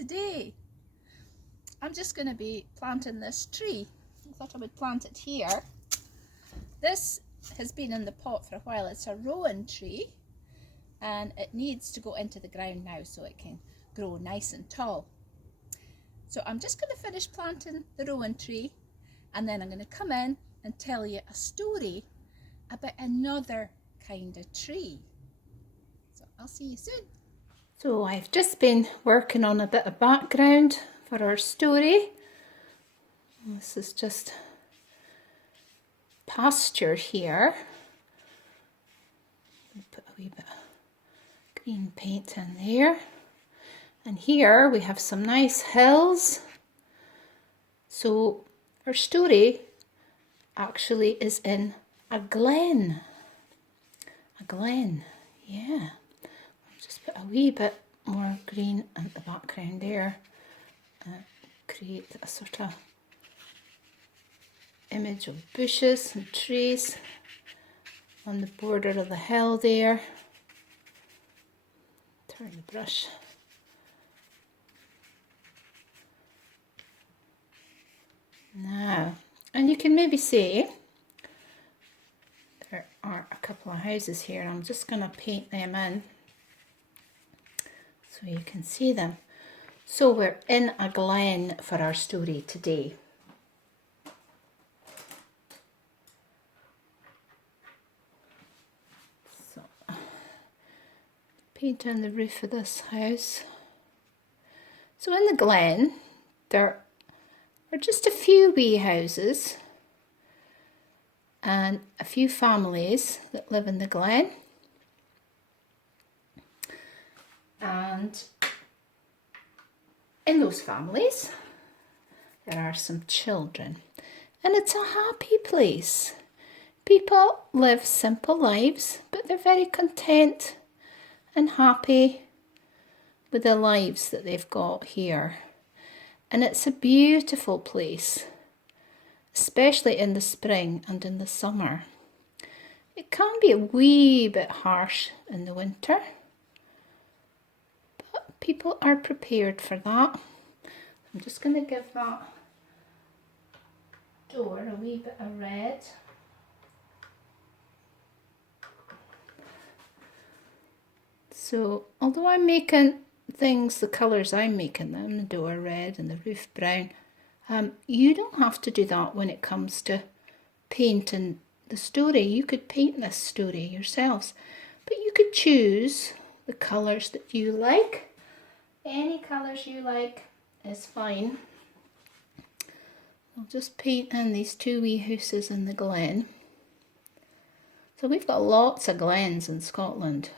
Today I'm just going to be planting this tree. I thought I would plant it here. This has been in the pot for a while. It's a rowan tree and it needs to go into the ground now so it can grow nice and tall. So I'm just going to finish planting the rowan tree and then I'm going to come in and tell you a story about another kind of tree. So I'll see you soon. So I've just been working on a bit of background for our story. This is just pasture here. Put a wee bit of green paint in there. And here we have some nice hills. So our story actually is in a glen. A glen, yeah. Just put a wee bit more green in the background there. Create a sort of image of bushes and trees on the border of the hill there. Turn the brush. Now, and you can maybe see there are a couple of houses here. I'm just going to paint them in so you can see them. So we're in a glen for our story today. So, paint on the roof of this house. So in the glen, there are just a few wee houses and a few families that live in the glen. And in those families, there are some children. And it's a happy place. People live simple lives, but they're very content and happy with the lives that they've got here. And it's a beautiful place, especially in the spring and in the summer. It can be a wee bit harsh in the winter, but people are prepared for that. I'm just going to give that door a wee bit of red. So, although I'm making things the colours I'm making them, the door red and the roof brown, you don't have to do that when it comes to painting the story. You could paint this story yourselves, but you could choose the colours that you like. Any colours you like is fine. I'll just paint in these two wee houses in the glen. So we've got lots of glens in Scotland.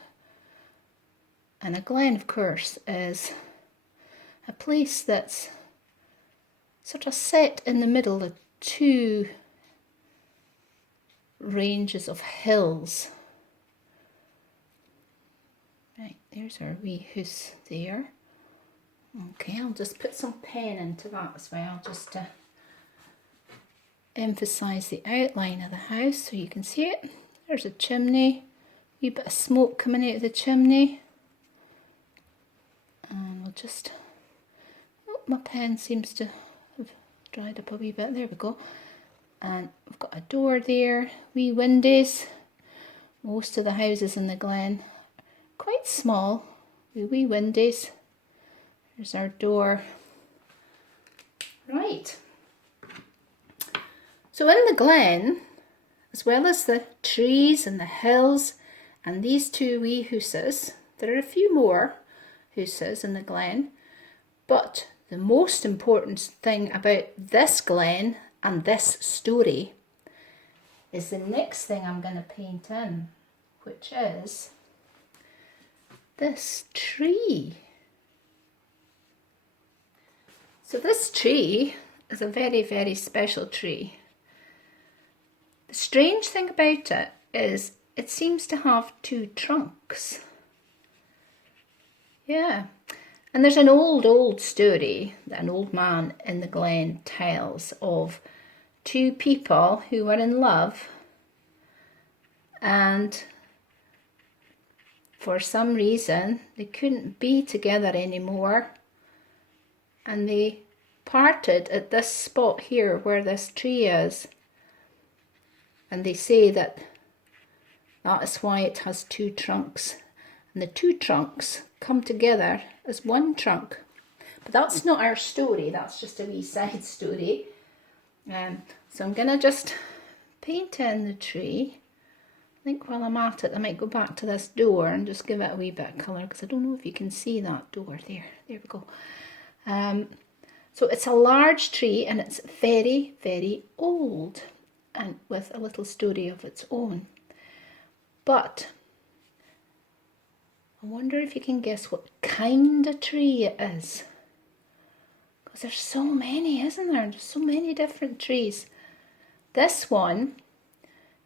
And a glen, of course, is a place that's sort of set in the middle of two ranges of hills. Right, there's our wee house there. Okay, I'll just put some pen into that as well, just to emphasise the outline of the house so you can see it. There's a chimney, a wee bit of smoke coming out of the chimney. And we'll just, oh, my pen seems to have dried up a wee bit. There we go. And we've got a door there, wee windows. Most of the houses in the glen quite small, wee windows. There's our door. Right. So in the glen, as well as the trees and the hills and these two wee houses, there are a few more houses in the glen, but the most important thing about this glen and this story is the next thing I'm going to paint in, which is this tree. So this tree is a very, very special tree. The strange thing about it is it seems to have two trunks. Yeah, and there's an old story that an old man in the glen tells of two people who were in love and for some reason they couldn't be together anymore and they parted at this spot here where this tree is, and they say that that is why it has two trunks, and the two trunks come together as one trunk. But that's not our story, that's just a wee side story. So I'm gonna just paint in the tree. I think while I'm at it I might go back to this door and just give it a wee bit of colour, because I don't know if you can see that door there. There we go. So it's a large tree and it's very, very old, and with a little story of its own. But I wonder if you can guess what kind of tree it is. Because there's so many, isn't there? There's so many different trees. This one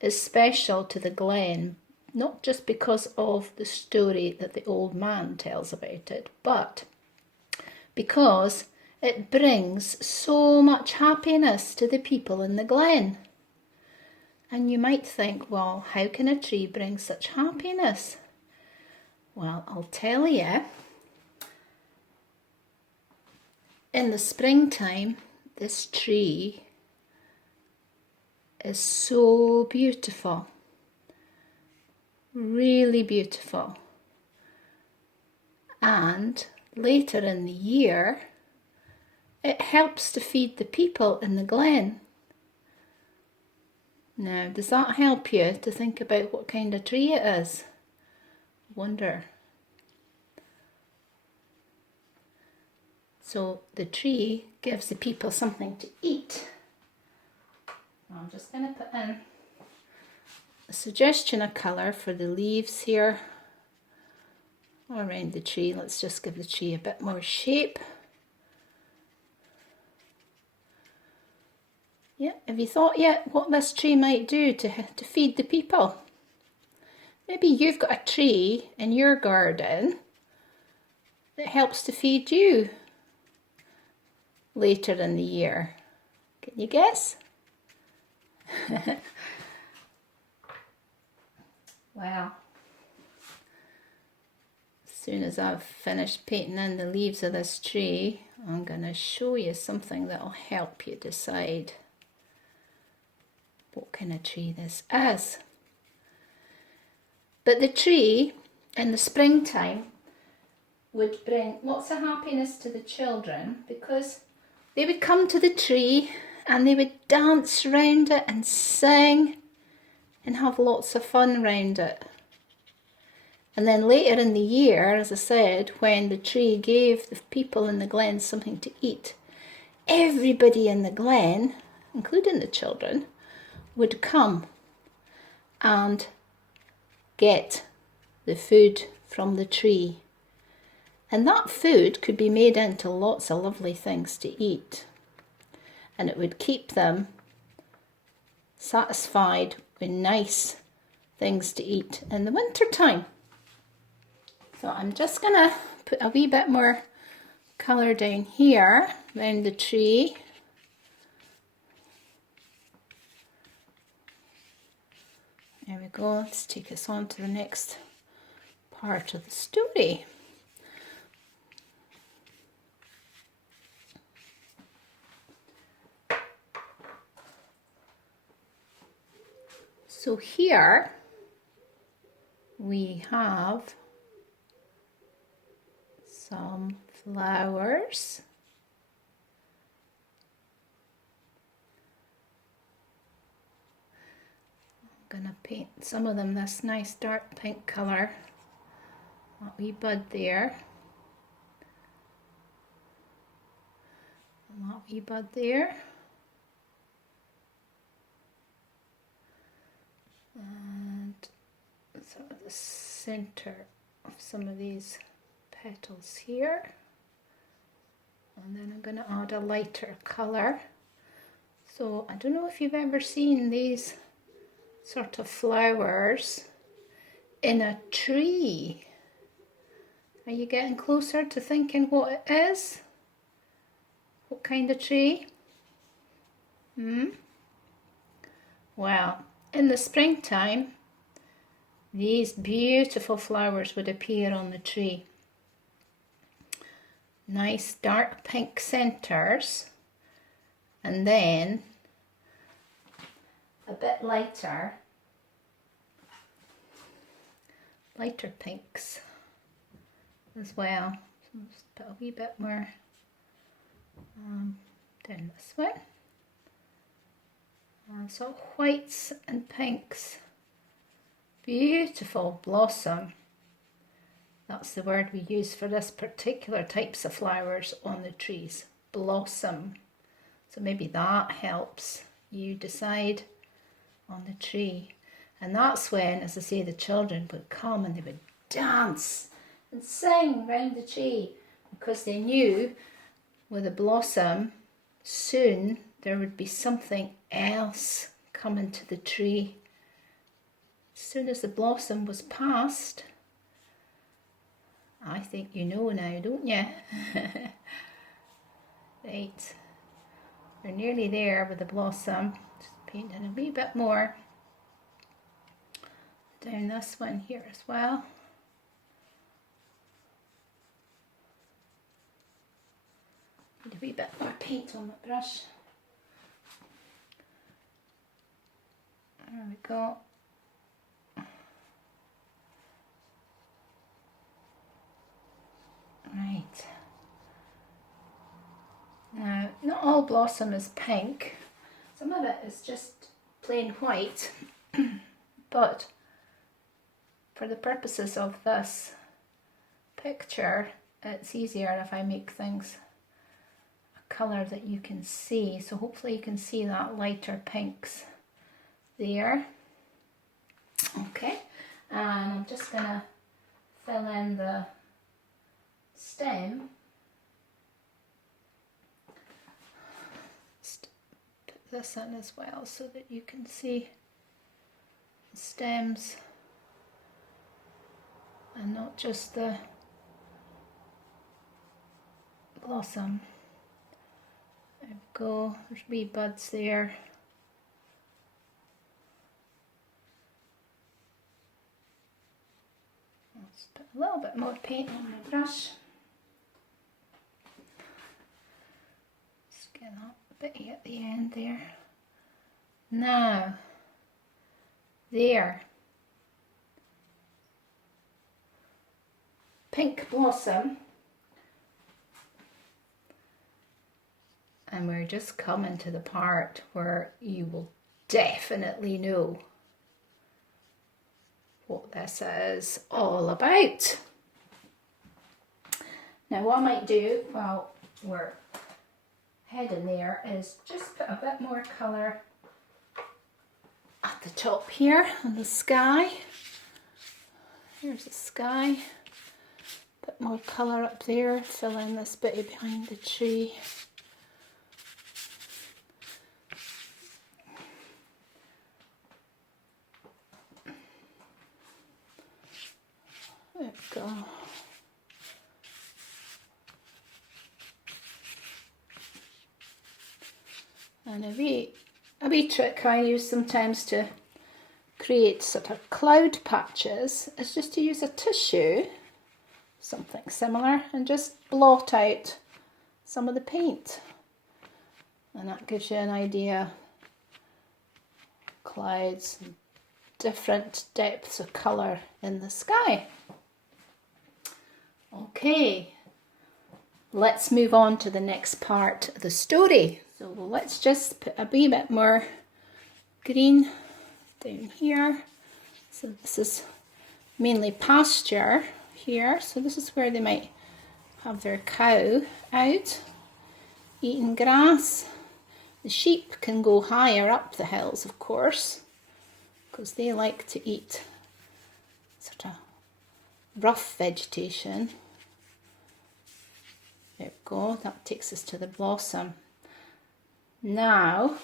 is special to the glen, not just because of the story that the old man tells about it, but because it brings so much happiness to the people in the glen. And you might think, well, how can a tree bring such happiness? Well, I'll tell you. In the springtime, this tree is so beautiful, really beautiful. And later in the year, it helps to feed the people in the glen. Now, does that help you to think about what kind of tree it is? I wonder. So the tree gives the people something to eat. I'm just going to put in a suggestion of colour for the leaves here around the tree. Let's just give the tree a bit more shape. Yeah, have you thought yet what this tree might do to feed the people? Maybe you've got a tree in your garden that helps to feed you later in the year. Can you guess? Well, as soon as I've finished painting in the leaves of this tree, I'm going to show you something that will help you decide what kind of tree this is. But the tree in the springtime would bring lots of happiness to the children, because they would come to the tree and they would dance round it and sing and have lots of fun round it. And then later in the year, as I said, when the tree gave the people in the glen something to eat, everybody in the glen, including the children, would come and get the food from the tree. And that food could be made into lots of lovely things to eat. And it would keep them satisfied with nice things to eat in the winter time. So I'm just going to put a wee bit more colour down here around the tree. There we go. Let's take us on to the next part of the story. So here we have some flowers. I'm going to paint some of them this nice dark pink colour. That wee bud there. And that wee bud there. And sort of the centre of some of these petals here. And then I'm going to add a lighter colour. So I don't know if you've ever seen these sort of flowers in a tree. Are you getting closer to thinking what it is? What kind of tree? Well, in the springtime, these beautiful flowers would appear on the tree. nice dark pink centres, and then a bit lighter pinks as well. So just put a wee bit more down this way. So whites and pinks. Beautiful blossom. That's the word we use for this particular types of flowers on the trees. Blossom. So maybe that helps you decide on the tree. And that's when, as I say, the children would come and they would dance and sing round the tree, because they knew with a blossom soon there would be something else coming to the tree. As soon as the blossom was past, I think you know now, don't you? Right, we're nearly there with the blossom. Just painting a wee bit more down this one here as well. Need a wee bit more paint on my brush. There we go. Right. Now, not all blossom is pink. Some of it is just plain white. But for the purposes of this picture, it's easier if I make things a colour that you can see. So hopefully you can see that lighter pinks there. Okay, and I'm just going to fill in the stem. Put this in as well so that you can see the stems and not just the blossom. There we go, there's wee buds there. Let's put a little bit more paint on my brush. Just get that bitty at the end there. Now, there. Pink blossom. And we're just coming to the part where you will definitely know what this is all about. Now what I might do while we're heading there is just put a bit more colour at the top here on the sky. Here's the sky. Bit more colour up there, fill in this bit behind the tree. There we go. And a wee trick I use sometimes to create sort of cloud patches is just to use a tissue, something similar, and just blot out some of the paint. And that gives you an idea. Clouds, and different depths of colour in the sky. Okay, let's move on to the next part of the story. So let's just put a wee bit more green down here. So this is mainly pasture here. So this is where they might have their cow out eating grass. The sheep can go higher up the hills, of course, because they like to eat sort of rough vegetation. There we go, that takes us to the blossom. Now,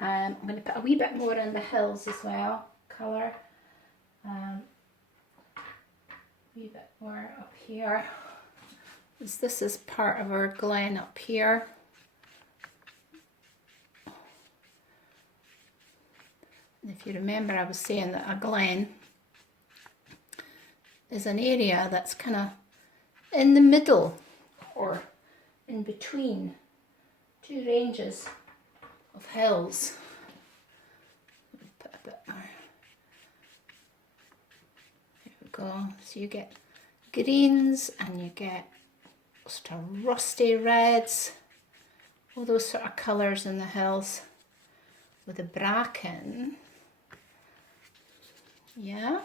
I'm going to put a wee bit more in the hills as well, colour. A wee bit more up here. This is part of our glen up here. And if you remember, I was saying that a glen is an area that's kind of in the middle or in between two ranges of hills. Put a bit more. There we go. So you get greens and you get sort of rusty reds, all those sort of colours in the hills with the bracken. Yeah.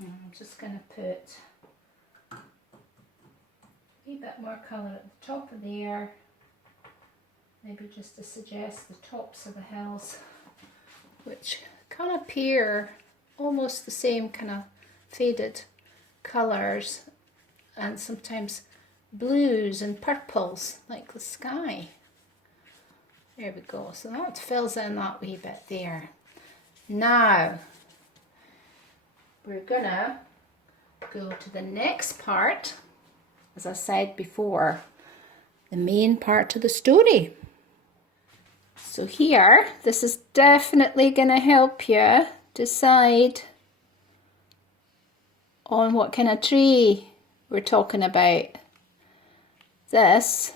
I'm just going to put a wee bit more colour at the top of there, maybe just to suggest the tops of the hills, which kind of appear almost the same kind of faded colours, and sometimes blues and purples like the sky. There we go, so that fills in that wee bit there. Now we're gonna go to the next part, as I said before, the main part of the story. So here, this is definitely gonna help you decide on what kind of tree we're talking about. This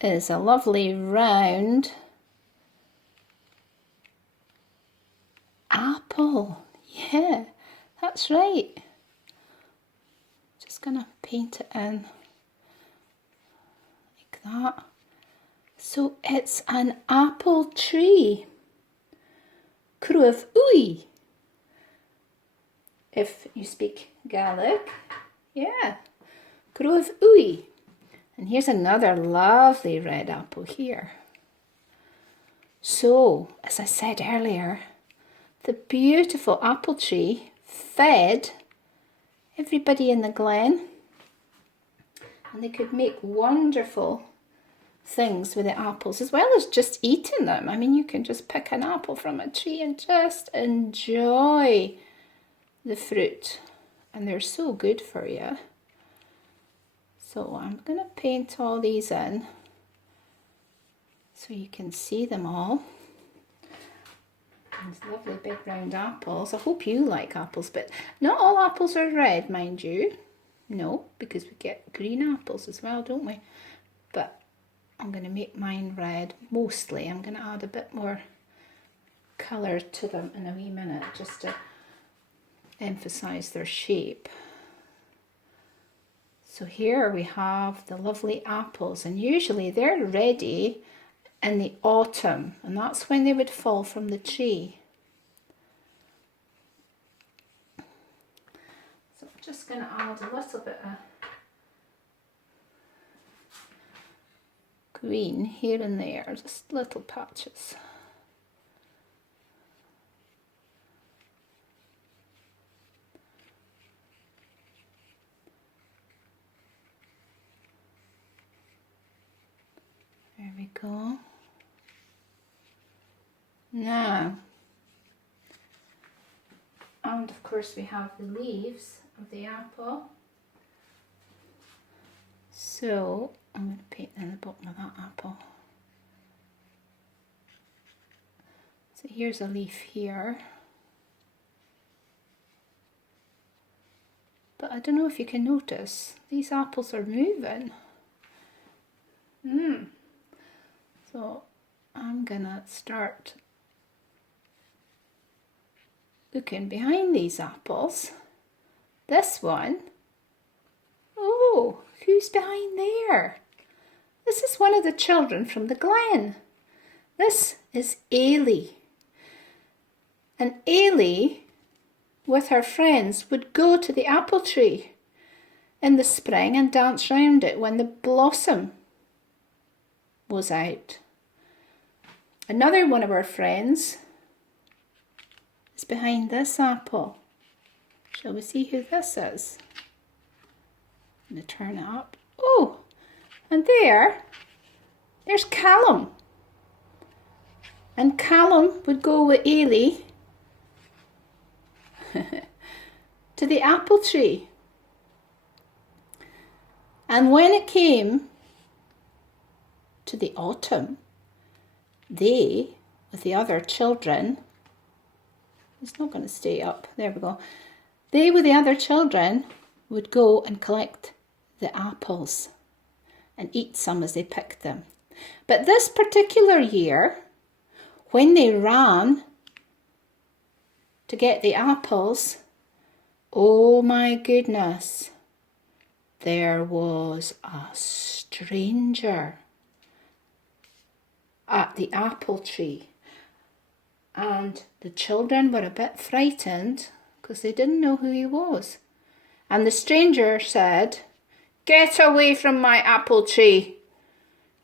is a lovely round apple. Yeah, that's right. Just gonna paint it in like that. So it's an apple tree. Cruamh uí, if you speak Gaelic. Yeah, Cruamh uí. And here's another lovely red apple here. So, as I said earlier, the beautiful apple tree fed everybody in the glen, and they could make wonderful things with the apples, as well as just eating them. I mean, you can just pick an apple from a tree and just enjoy the fruit, and they're so good for you. So I'm going to paint all these in so you can see them all. These lovely big round apples. I hope you like apples, but not all apples are red, mind you. No, because we get green apples as well, don't we? But I'm going to make mine red mostly. I'm going to add a bit more colour to them in a wee minute just to emphasise their shape. So here we have the lovely apples, and usually they're ready in the autumn, and that's when they would fall from the tree. So I'm just going to add a little bit of green here and there, just little patches. There we go. Now, and of course we have the leaves of the apple. So I'm going to paint in the bottom of that apple. So here's a leaf here. But I don't know if you can notice, these apples are moving. So I'm gonna start looking behind these apples. This one, oh, who's behind there? This is one of the children from the glen. This is Ailey. And Ailey, with her friends, would go to the apple tree in the spring and dance round it when the blossom was out. Another one of our friends is behind this apple. Shall we see who this is? I'm going to turn it up. Oh, and there's Callum. And Callum would go with Ailey to the apple tree. And when it came to the autumn, they, with the other children, it's not going to stay up, there we go. They, with the other children, would go and collect the apples and eat some as they picked them. But this particular year, when they ran to get the apples, oh my goodness, there was a stranger at the apple tree. And the children were a bit frightened because they didn't know who he was. And the stranger said, "Get away from my apple tree.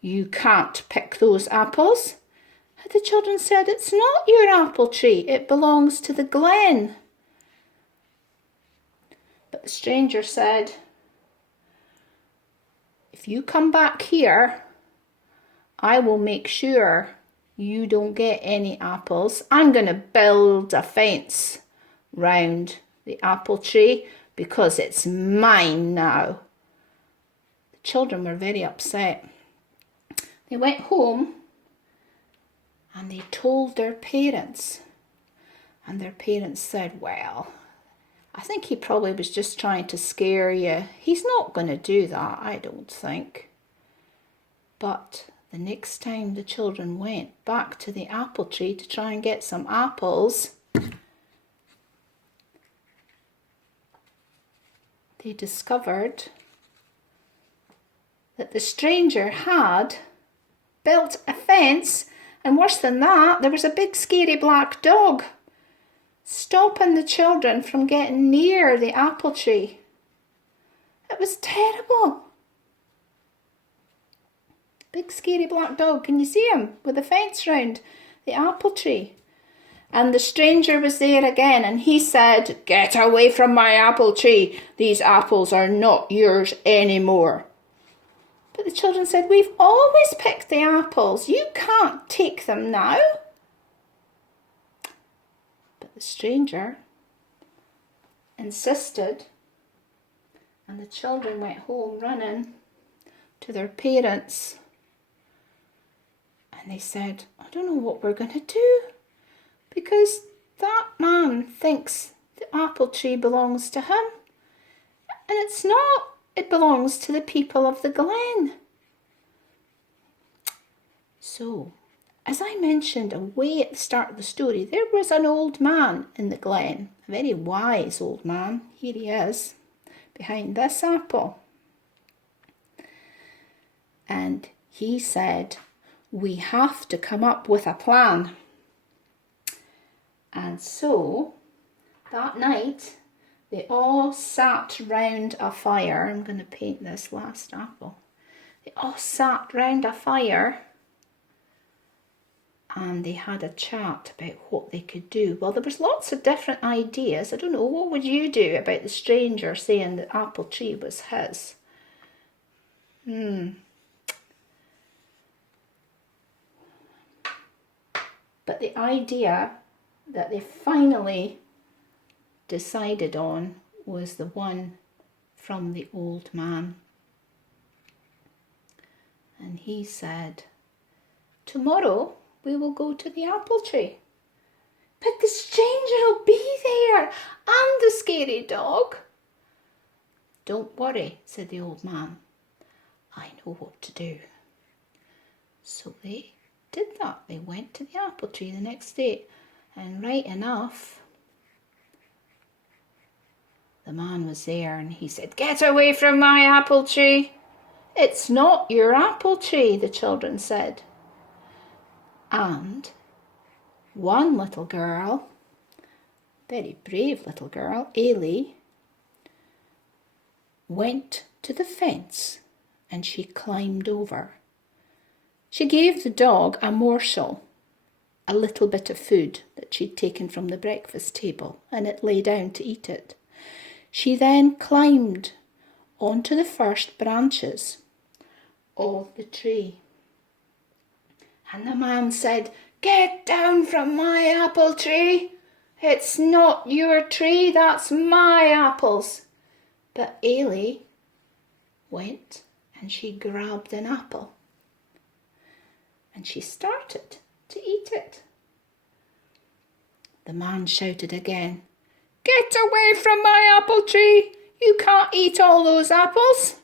You can't pick those apples." And the children said, "It's not your apple tree. It belongs to the glen." But the stranger said, "If you come back here, I will make sure you don't get any apples. I'm going to build a fence round the apple tree because it's mine now." The children were very upset. They went home and they told their parents. And their parents said, "Well, I think he probably was just trying to scare you. He's not going to do that, I don't think." But the next time the children went back to the apple tree to try and get some apples, they discovered that the stranger had built a fence, and worse than that, there was a big scary black dog stopping the children from getting near the apple tree. It was terrible. Big scary black dog. Can you see him with a fence round the apple tree? And the stranger was there again, and he said, "Get away from my apple tree. These apples are not yours anymore." But the children said, "We've always picked the apples. You can't take them now." But the stranger insisted, and the children went home running to their parents. And they said, "I don't know what we're going to do, because that man thinks the apple tree belongs to him. And it's not. It belongs to the people of the glen." So, as I mentioned away at the start of the story, there was an old man in the glen, a very wise old man. Here he is, behind this apple. And he said, "We have to come up with a plan." And so, that night, they all sat round a fire. I'm going to paint this last apple. They all sat round a fire and they had a chat about what they could do. Well, there was lots of different ideas. I don't know, what would you do about the stranger saying the apple tree was his? But the idea that they finally decided on was the one from the old man. And he said, "Tomorrow we will go to the apple tree. But the stranger will be there, and the scary dog." "Don't worry," said the old man. "I know what to do." So they did that. They went to the apple tree the next day, and right enough, the man was there, and he said, "Get away from my apple tree." "It's not your apple tree," the children said. And one little girl, very brave little girl, Ailey, went to the fence and she climbed over. She gave the dog a morsel, a little bit of food that she'd taken from the breakfast table, and it lay down to eat it. She then climbed onto the first branches of the tree. And the man said, "Get down from my apple tree. It's not your tree, that's my apples." But Ailey went and she grabbed an apple and she started to eat it. The man shouted again, "Get away from my apple tree. You can't eat all those apples."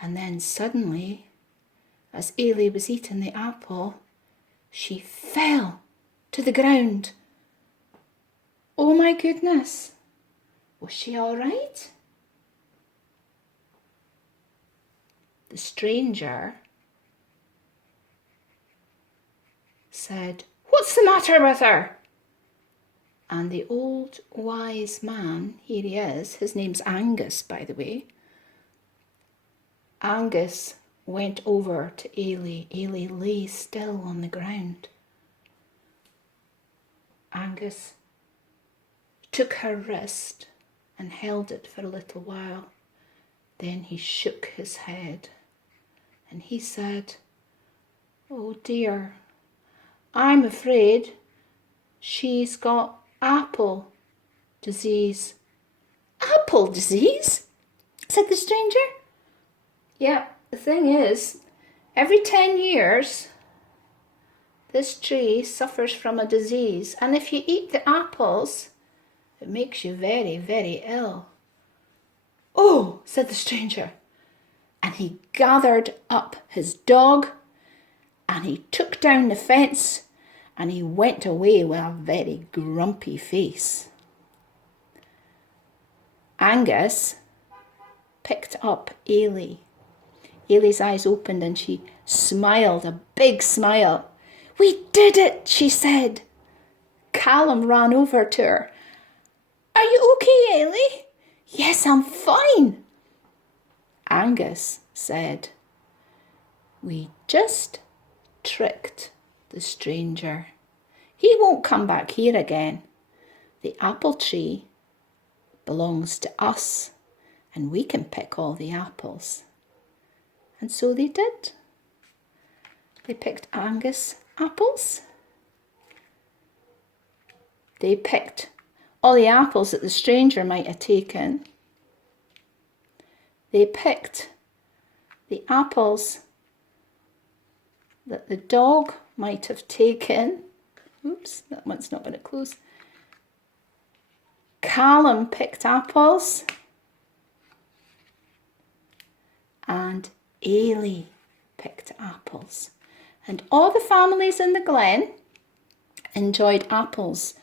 And then suddenly, as Ailey was eating the apple, she fell to the ground. Oh my goodness, was she all right? The stranger said, "What's the matter with her?" And the old wise man, here he is, his name's Angus, by the way. Angus went over to Ailey. Ailey lay still on the ground. Angus took her wrist and held it for a little while. Then he shook his head and he said, "Oh dear, I'm afraid she's got apple disease." "Apple disease?" said the stranger. "Yeah, the thing is, every 10 years, this tree suffers from a disease, and if you eat the apples, it makes you very, very ill." "Oh," said the stranger, and he gathered up his dog and he took down the fence and he went away with a very grumpy face. Angus picked up Ailey. Ailey's eyes opened and she smiled, a big smile. "We did it," she said. Callum ran over to her. "Are you okay, Ailey?" "Yes, I'm fine." Angus said, "We just tricked the stranger. He won't come back here again. The apple tree belongs to us and we can pick all the apples." And so they did. They picked Angus apples. They picked all the apples that the stranger might have taken. They picked the apples that the dog might have taken. Oops, that one's not going to close. Callum picked apples. And Ailey picked apples. And all the families in the glen enjoyed apples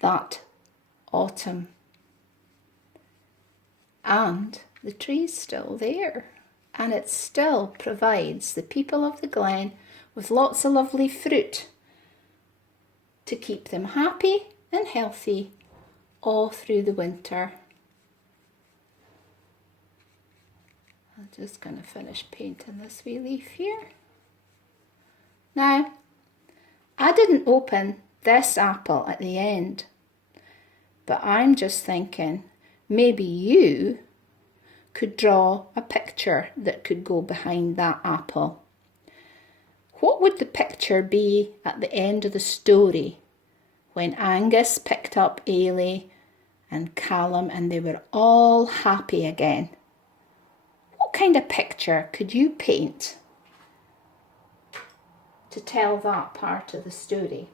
that autumn. And the tree's still there. And it still provides the people of the glen with lots of lovely fruit to keep them happy and healthy all through the winter. I'm just going to finish painting this wee leaf here. Now, I didn't open this apple at the end, but I'm just thinking maybe you could draw a picture that could go behind that apple. What would the picture be at the end of the story when Angus picked up Ailey and Callum and they were all happy again? What kind of picture could you paint to tell that part of the story?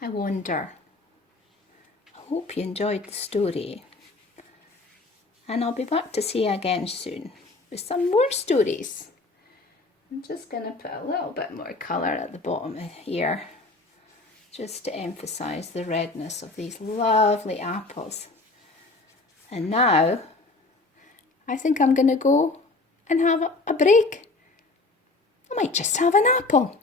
I wonder. I hope you enjoyed the story. And I'll be back to see you again soon with some more stories. I'm just going to put a little bit more colour at the bottom here, just to emphasise the redness of these lovely apples. And now, I think I'm going to go and have a break. I might just have an apple.